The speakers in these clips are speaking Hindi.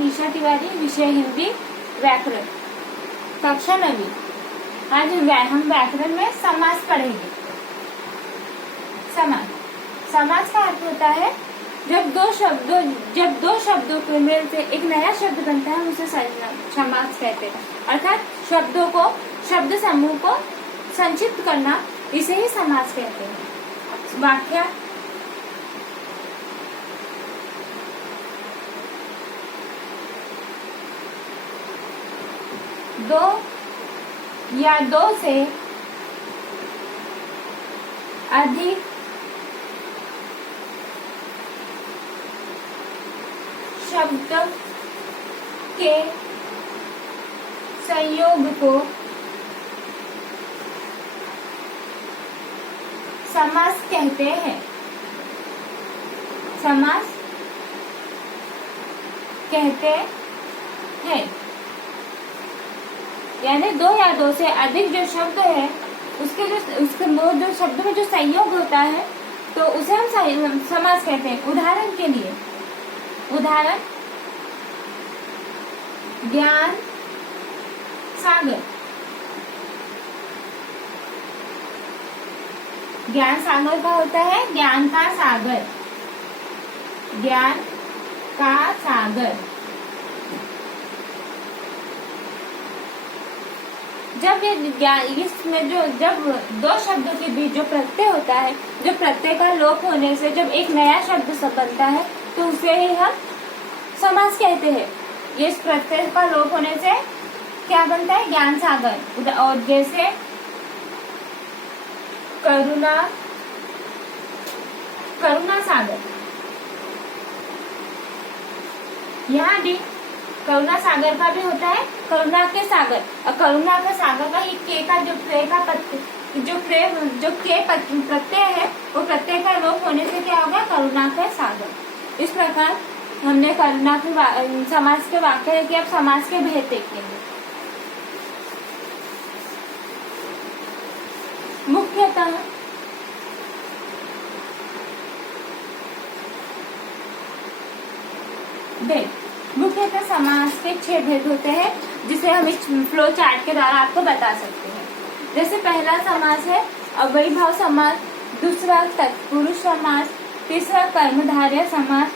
निशा तिवारी, विषय हिंदी, व्याकरण, कक्षा 9वीं। आज हम व्याकरण में समास पढ़ेंगे। समास का अर्थ होता है जब दो शब्दों के मेल से एक नया शब्द बनता है, उसे समास कहते हैं। अर्थात शब्द समूह को संक्षिप्त करना, इसे ही समास कहते हैं। वाक्य दो या दो से अधिक शब्द के संयोग को समास कहते हैं। समास कहते हैं यानी दो या दो से अधिक जो शब्द है उसके जो शब्दों में जो संयोग होता है तो उसे हम समास कहते हैं। उदाहरण के लिए ज्ञान सागर। ज्ञान सागर का होता है ज्ञान का सागर। ज्ञान का सागर। जब इसमें जब दो शब्दों के बीच जो प्रत्यय होता है, जो प्रत्यय का लोप होने से जब एक नया शब्द बनता है तो उसे ही हम समास कहते हैं। इस प्रत्यय का लोप होने से क्या बनता है? ज्ञान सागर। और जैसे करुणा सागर। यहाँ भी करुणा सागर का भी होता है करुणा के सागर। और करुणा के सागर का ही के का प्रत्यय है, वो प्रत्यय का लोप होने से क्या होगा? करुणा के सागर। इस प्रकार हमने करुणा के समास के वाक्य देखे। अब समास के भेद देखेंगे। मुख्यतः समास के 6 भेद होते हैं, जिसे हम इस फ्लो चार्ट के द्वारा आपको बता सकते हैं। जैसे पहला समास है अव्ययीभाव समास, दूसरा तत्पुरुष समास, तीसरा कर्मधारय समास,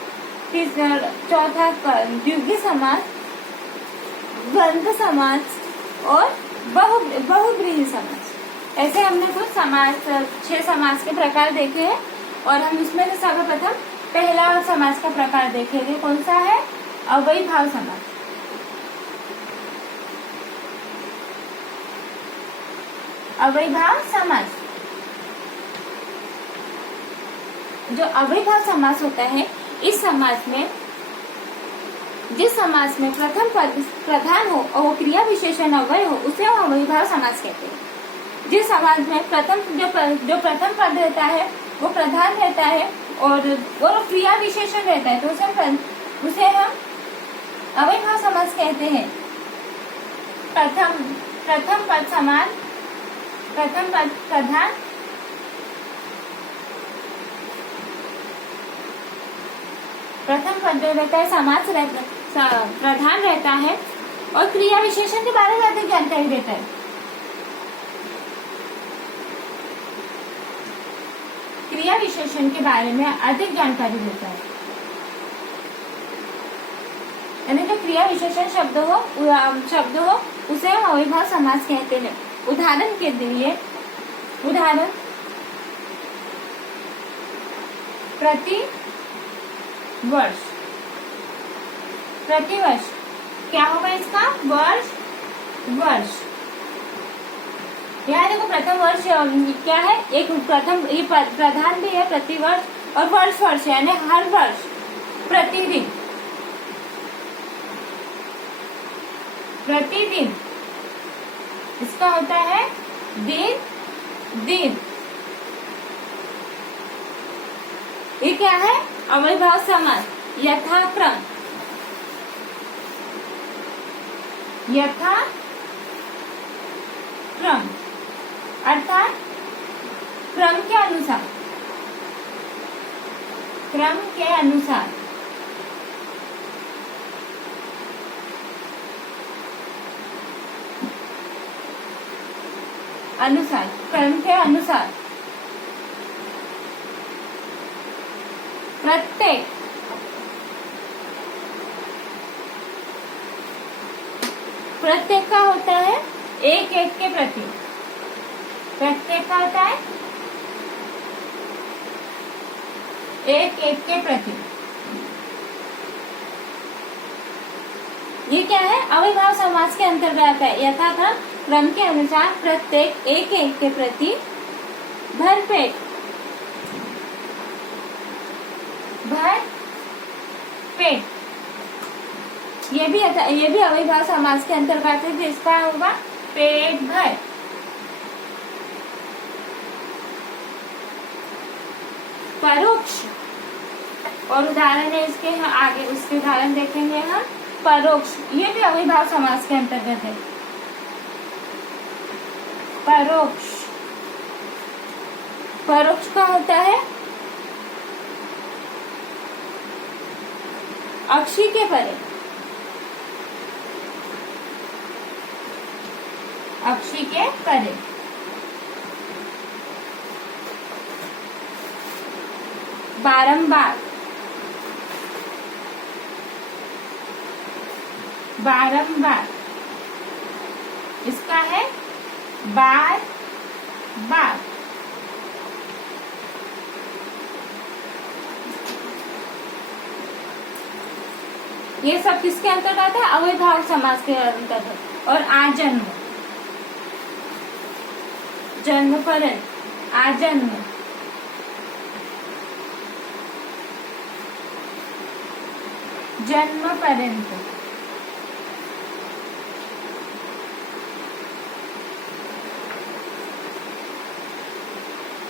चौथा द्विगु समास, द्वंद्व समास और बहुब्रीहि समास। ऐसे हमने कुछ 6 समास के प्रकार देखे हैं और हम इसमें से सर्वप्रथम पहला समास का प्रकार देखेंगे। कौन सा है? अव्ययीभाव समास। अव्ययीभाव समास। जो अव्ययीभाव समास होता है, इस समास में जिस समास में प्रथम पद प्रधान हो और वो क्रिया विशेषण अव्यय हो, उसे हम अव्ययीभाव समास कहते हैं। जिस समास में जो प्रथम पद रहता है वो प्रधान रहता है और क्रिया विशेषण रहता है, तो उसे हम अव्ययीभाव समास कहते हैं। प्रथम पद समान, प्रथम पद प्रधान, प्रथम पद जो रहता है समास प्रधान रहता है और क्रिया विशेषण के बारे में अधिक जानकारी देता है। क्रिया विशेषण के बारे में अधिक जानकारी देता है। यानी जो क्रिया विशेषण शब्द हो उसे हम अव्ययीभाव समास कहते हैं। उदाहरण के लिए प्रतिवर्ष क्या होगा इसका? वर्ष। यहाँ देखो प्रथम वर्ष क्या है? एक प्रथम ये प्रधान भी है प्रतिवर्ष और वर्ष यानी हर वर्ष, प्रतिदिन। इसका होता है दिन। ये क्या है? अव्ययीभाव समास। यथाक्रम अर्थात क्रम के अनुसार। अनुसार, कर्म के अनुसार। प्रत्येक, प्रत्येक का होता है एक एक के प्रति। प्रत्येक का होता है एक एक के प्रति। ये क्या है? अविभाव समास के अंतर्गत है। यथाथा क्रम के अनुसार प्रत्येक एक एक के प्रति भरपेट, भरपेट, ये भी अविभाव समास के अंतर्गत है। जिसका होगा पेट भर। परोक्ष, और उदाहरण है इसके, आगे उसके उदाहरण देखेंगे हम। परोक्ष, ये भी अविभाव समास के अंतर्गत है। परोक्ष, परोक्ष का होता है अक्षी के परे, अक्षी के परे। बारंबार, बारंबार, इसका है बार बार। ये सब किसके अंतर्गत है? अविभाव समास के अंतर्गत। और आजन्म, जन्म पर्यंत, आजन्म, जन्म पर्यंत।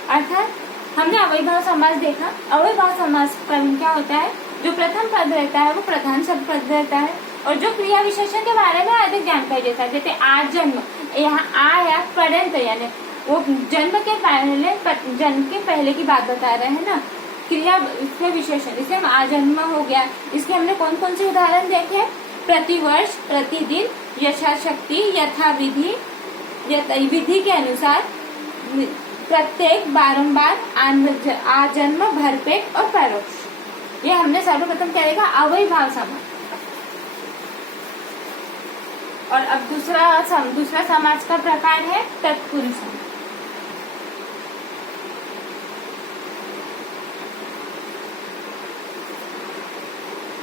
अर्थात हमने अविभाव समास देखा। अविभाव समास का क्या होता है? जो प्रथम पद रहता है वो प्रधान शब्द पद रहता है, और जो क्रिया विशेषण के बारे में अधिक जानकारी देता है। जैसे आज जन्म, यहाँ आ या पर्यंत, यानी वो जन्म के पहले की बात बता रहे हैं ना, क्रिया इसके विशेषण। इसे हम आजन्म हो गया। इसके हमने कौन कौन से उदाहरण देखे? प्रतिवर्ष, प्रतिदिन, यथाशक्ति, यथाविधि, विधि के अनुसार, प्रत्येक, बारंबार, आजन्म, भरपेट और परोक्ष। ये हमने सर्वप्रथम क्या देखा? अविभाव समास। और अब दूसरा समास का प्रकार है तत्पुरुष समास।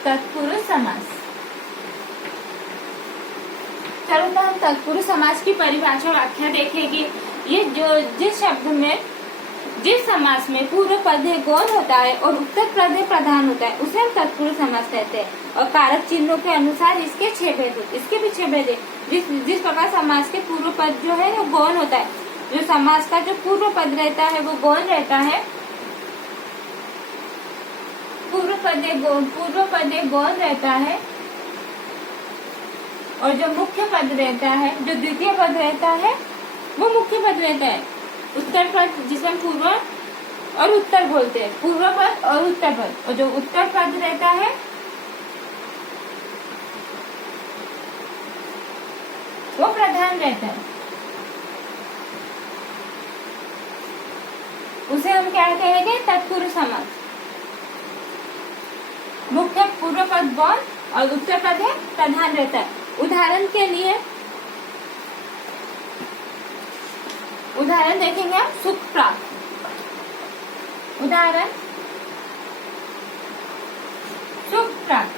तत्पुरुष समास। चलो तो हम तत्पुरुष समास की परिभाषा व्याख्या देखेंगे। ये जो जिस समास में पूर्व पद गौण होता है और उत्तर पद प्रधान होता है उसे हम तत्पुरुष समास कहते हैं। और कारक चिन्हों के अनुसार इसके 6 भेद होते, इसके भी 6 भेद है। जिस प्रकार समास के पूर्व पद जो है वो गौण होता है, जो समास का जो पूर्व पद रहता है वो गौण रहता है, पूर्व पद गौण रहता है, और जो मुख्य पद रहता है, जो द्वितीय पद रहता है वो मुख्य पद रहता है। उत्तर पद जिसे हम पूर्व और उत्तर बोलते हैं, पूर्व पद और उत्तर पद, और जो उत्तर पद रहता है वो प्रधान रहता है। उसे हम क्या कहेंगे? तत्पुरुष समास। मुख्य पूर्व पद गौण और उत्तर पद है प्रधान रहता है। उदाहरण देखेंगे आप। सुख प्राप्त, उदाहरण सुख प्राप्त,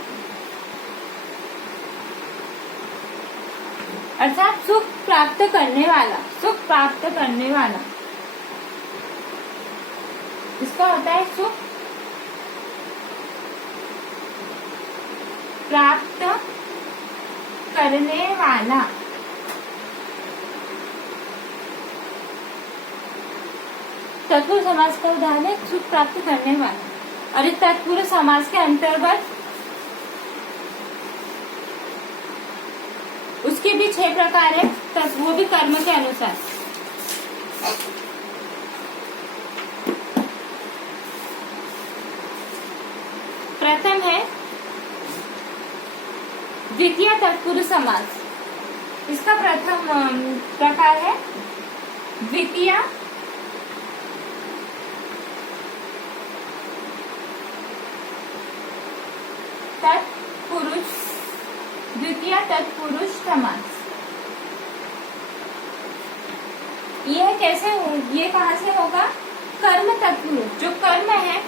अर्थात सुख प्राप्त करने वाला, सुख प्राप्त करने वाला, इसका होता है सुख प्राप्त करने वाला। तत्पुरुष समास का उदाहरण है सुख प्राप्त करने वाला। और इस तत्पुरुष समास के अंतर्गत उसके भी 6 प्रकार है, वो भी कर्म के अनुसार। प्रथम है द्वितीय तत्पुरुष समास। इसका प्रथम प्रकार है द्वितीया, तत्पुरुष, द्वितीय तत्पुरुष समास। यह कैसे ये कहाँ से होगा? कर्म तत्पुरुष, जो कर्म है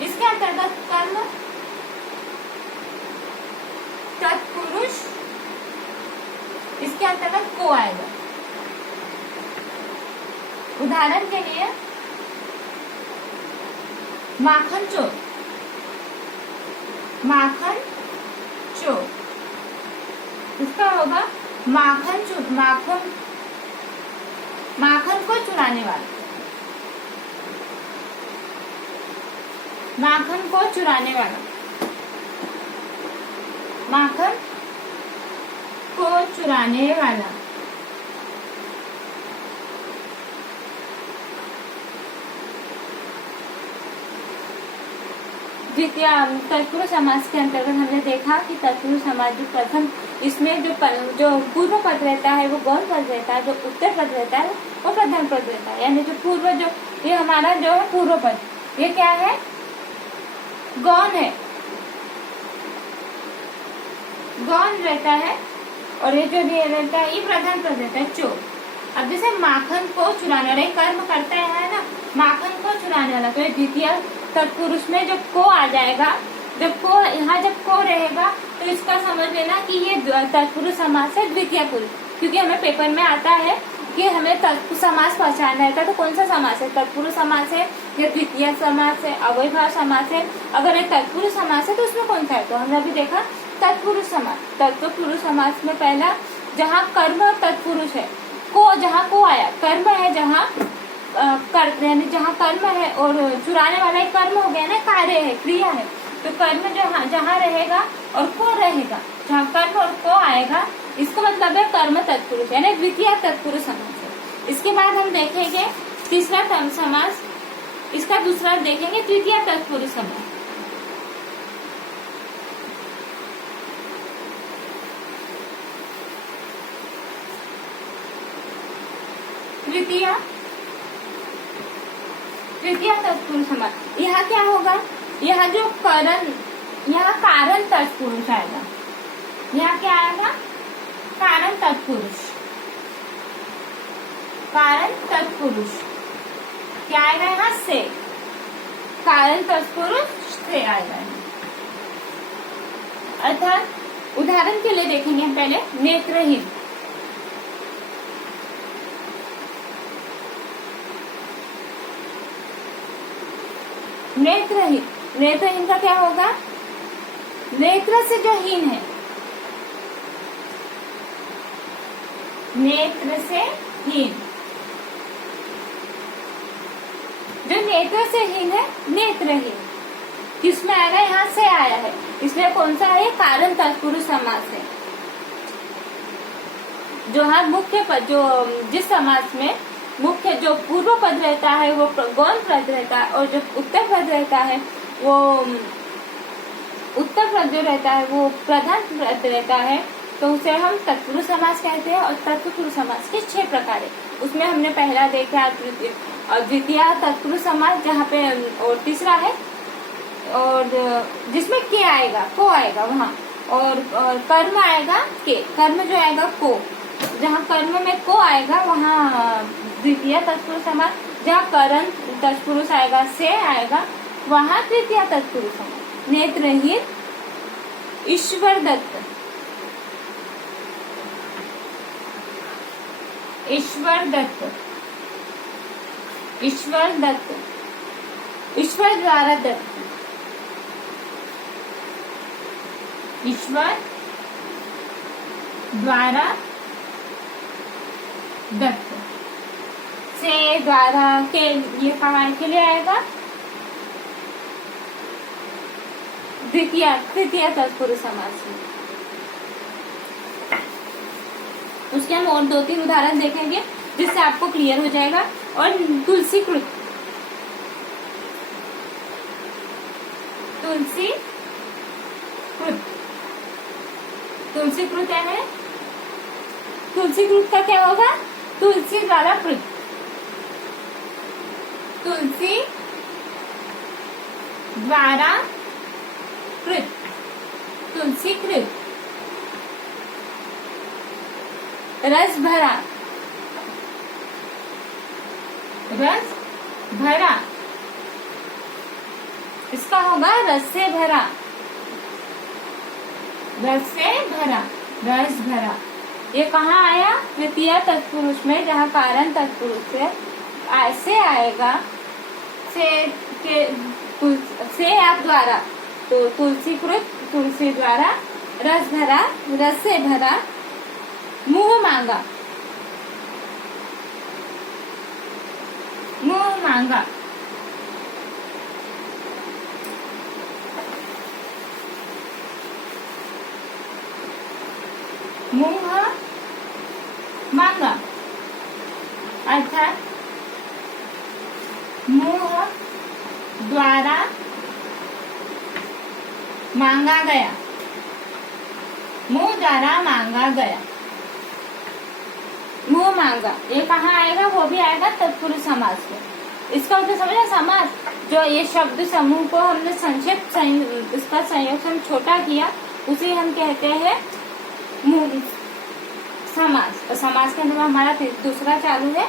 इसके अंतर्गत कर्म तत्पुरुष, इसके अंतर्गत को आएगा। उदाहरण के लिए माखन चोर, माखन चोर, इसका होगा माखन चोर, माखन, माखन को चुराने वाला, माखन को चुराने वाला, माखन को चुराने वाला। द्वितीय तत्पुरुष समास के अंतर्गत हमने देखा कि तत्पुरुष समास जो प्रथम, इसमें जो पूर्व पद रहता है वो गौण पद रहता है, जो उत्तर पद रहता है वो प्रथम पद रहता है। यानी जो पूर्व, जो ये हमारा जो है पूर्व पद, ये क्या है? गौण है, गौण रहता है। और ये जो रहता है ये प्रधान पद रहता है, चोर। अब जैसे माखन को चुराने वाला, कर्म करता है ना, माखन को चुराने वाला, तो द्वितीय तत्पुरुष में जब को आ जाएगा, जब को यहाँ जब को रहेगा तो इसका समझ लेना कि ये तत्पुरुष समास है द्वितीय पुरुष। क्योंकि हमें पेपर में आता है कि हमें तत्पुरुष समास पहचानना रहता है, तो कौन सा समास है? तत्पुरुष समास है या द्वितीय समास है, अव्ययभाव समास है? अगर ये तत्पुरुष समास है तो उसमें कौन सा है? तो हमने अभी देखा तत्पुरुष समास। तत्पुरुष समास में पहला जहाँ कर्म और तत्पुरुष है, को जहाँ को आया, कर्म है जहाँ कर, यानी जहाँ कर्म है और चुराने वाला एक कर्म हो गया ना, कार्य है, क्रिया है, तो कर्म जहाँ रहेगा और को रहेगा, जहाँ कर्म और को आएगा, इसका मतलब है कर्म तत्पुरुष, यानी द्वितीय तत्पुरुष समास है। इसके बाद हम देखेंगे तीसरा समास, इसका दूसरा देखेंगे तृतीय तत्पुरुष समास। तृतीय तत्पुरुष समास, यहाँ क्या होगा? यहाँ जो यहाँ कारण तत्पुरुष आएगा। यहाँ क्या आएगा? कारण तत्पुरुष, कारण तत्पुरुष क्या आएगा? यहाँ से, कारण तत्पुरुष से आएगा। अर्थात उदाहरण के लिए देखेंगे हम पहले नेत्रहीन। नेत्रहीन, नेत्रहीन का क्या होगा? नेत्र से जो हीन है, नेत्र से हीन, जो नेत्र से हीन है नेत्रहीन, किसमें आएगा? यहाँ से आया है, इसलिए कौन सा है? कारण तत्पुरुष समास है। जो हाँ मुख्य पद, जो जिस समास में मुख्य जो पूर्व पद रहता है वो गौण पद रहता है, और जो उत्तर पद रहता है वो उत्तर पद जो रहता है वो प्रधान पद रहता है, तो उसे हम तत्पुरुष समास कहते हैं। और तत्पुरुष समास के 6 प्रकार है। उसमें हमने पहला देखा द्वितीय तत्पुरुष समास, जहाँ पे, और तीसरा है और जिसमें के आएगा, को आएगा वहाँ, और कर्म आएगा के, कर्म जो आएगा को, जहाँ कर्म में को आएगा वहाँ द्वितीय तत्पुरुष समास, जहाँ करण तत्पुरुष आएगा से आएगा वहाँ तृतीय तत्पुरुष समास। नेत्रहीन, ईश्वर दत्त, ईश्वर दत्त, ईश्वर दत्त, ईश्वर द्वारा दत्त, ईश्वर द्वारा दत्त, से, द्वारा, के, ये कहाँ के लिए आएगा? तृतीय तत्पुरुष समास। उसके हम और 2-3 उदाहरण देखेंगे जिससे आपको क्लियर हो जाएगा। और तुलसीकृत, तुलसीकृत है। तुलसीकृत का क्या होगा? तुलसी द्वारा कृत, तुलसी द्वारा कृत, तुलसी कृत। रस भरा, रस भरा, इसका होगा रस से भरा, रस से भरा, रस भरा। ये कहाँ आया? तृतीय तत्पुरुष में, जहाँ कारण तत्पुरुष से आएगा से आप द्वारा, तो तुलसी कृत, तुलसी द्वारा, रस भरा, रस से भरा, मुंह मांगा, मुंह मांगा। मुंह मांगा अर्थात मुंह द्वारा मांगा गया, मुंह द्वारा मांगा गया, मुंह मांगा। ये कहाँ आएगा? वो भी आएगा तत्पुरुष समास में। इसका मतलब समझा? समास जो ये शब्द समूह को हमने संक्षिप्त इसका संयोग छोटा किया, उसे हम कहते हैं समास। तो समास के अंदर हमारा दूसरा चालू है,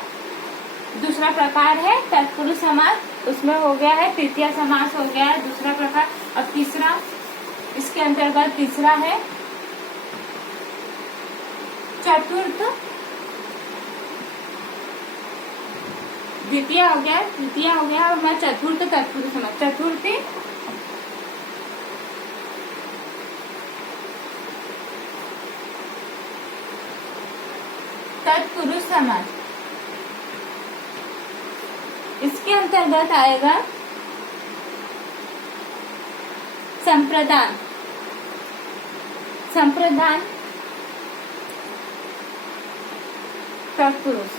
दूसरा प्रकार है तत्पुरुष समास। उसमें हो गया है तृतीय समास, हो गया है दूसरा प्रकार। अब तीसरा, इसके अंतर्गत तीसरा है चतुर्थ, द्वितीय हो गया, तृतीय हो गया, और मैं चतुर्थ तत्पुरुष समास। चतुर्थी तत्पुरुष समास। इसके अंतर्गत आएगा संप्रदान, संप्रदान तत्पुरुष,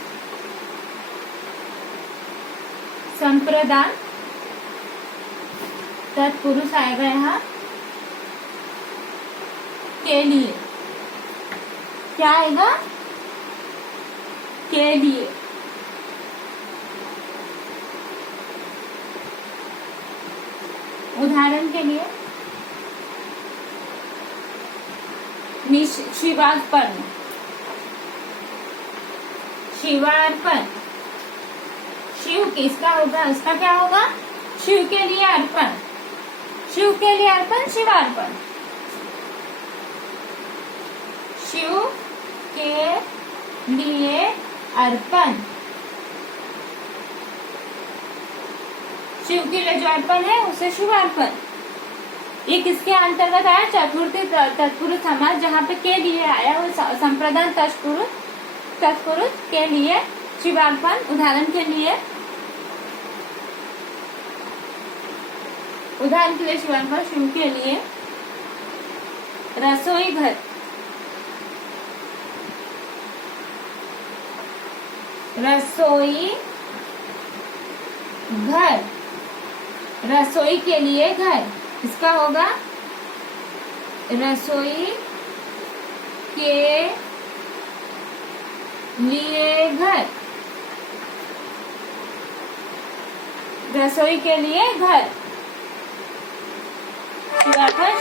संप्रदान तत्पुरुष आएगा यहाँ के लिए। क्या आएगा? के लिए। उदाहरण के लिए शिवार्पण, शिवार्पण, शिव किसका होगा? इसका क्या होगा? शिव के लिए अर्पण, शिव के लिए अर्पण, शिवार्पण। शिव के लिए अर्पण, शिव के लिए जो अर्पण है उसे शिवार्पण। ये किसके अंतर्गत आया? चतुर्थी तत्पुरुष समास, जहाँ पे के लिए आया वो संप्रदान तत्पुरुष के लिए शिवार्पण। उदाहरण के लिए, उदाहरण के लिए शिवार्पण, शिव के लिए रसोई घर, रसोई घर, रसोई के लिए घर। इसका होगा रसोई के लिए घर, रसोई के लिए घर।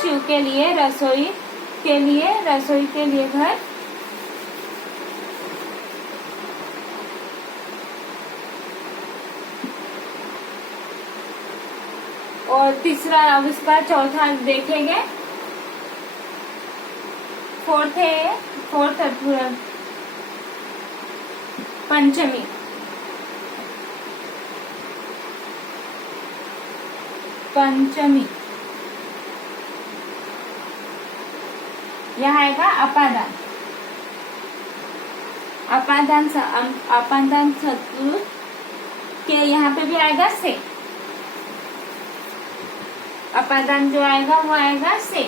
शिव के लिए रसोई के लिए, रसोई के लिए घर। और तीसरा, अब इसका चौथा देखेंगे। फोर्थ है, फोर्थ पंचमी, पंचमी। यह आएगा अपादान, अपादान, अपादान तत्पुरुष के यहाँ पे भी आएगा से। अपादान जो आएगा वो आएगा से,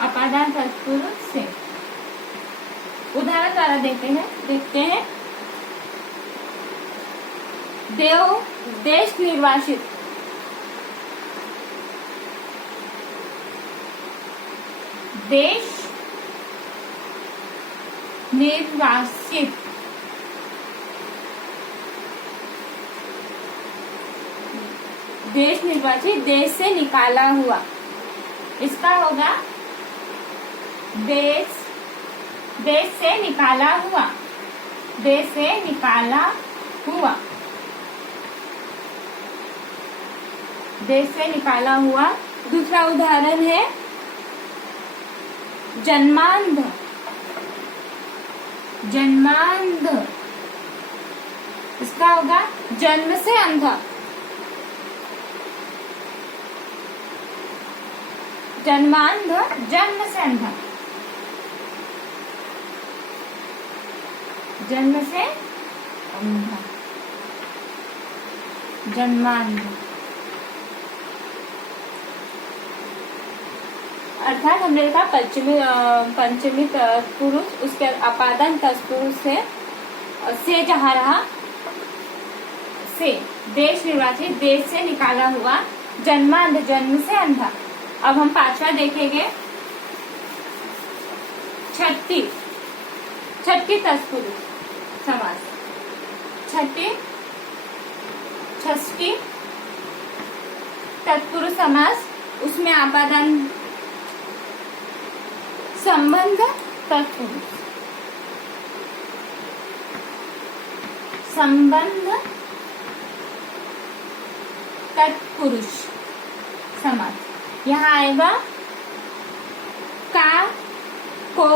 अपादान तत्पुरुष से। उदाहरण द्वारा देखते हैं। देव देश निर्वासित, देश निर्वासित, देश निर्वाचित, देश से निकाला हुआ। इसका होगा देश, देश से निकाला हुआ, देश से निकाला हुआ, देश से निकाला हुआ। दूसरा उदाहरण है जन्मांध, जन्मांध। इसका होगा जन्म से अंधा, जन्मांध, जन्म से अंधा, जन्म से अंधा, जन्मांध। अर्थात हमने देखा पंचमी तत्पुरुष, उसके अपादान तत्पुरुष से जहाँ रहा, से, देश निर्वाचित, देश से निकाला हुआ, जन्मांध, जन्म से अंधा। अब हम पांचवा देखेंगे छठी तत्पुरुष समास। षष्ठी तत्पुरुष समास, उसमें आपादान संबंध तत्पुरुष, संबंध तत्पुरुष समास। यहाँ आएगा का, को,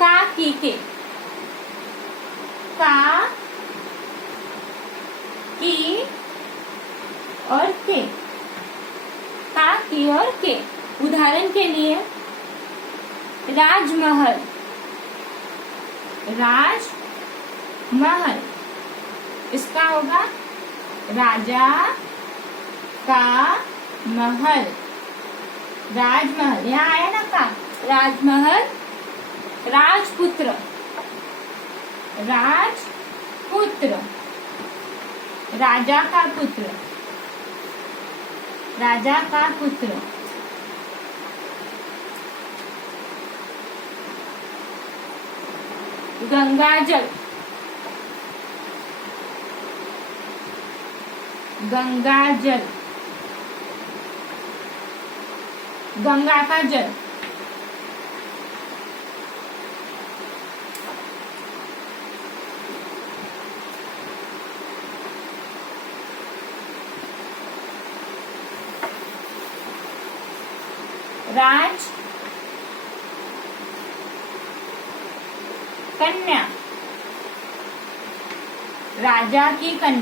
का, की, के, का, की और के, का, की और के। उदाहरण के लिए राजमहल, राजमहल। इसका होगा राजा का महल, राजमहल। यहाँ आया ना का, राजमहल। राजपुत्र, राजपुत्र, राजा का पुत्र, राजा का पुत्र। गंगाजल, गंगाजल, गंगा का जल। राज कन्या, राजा की कन्या।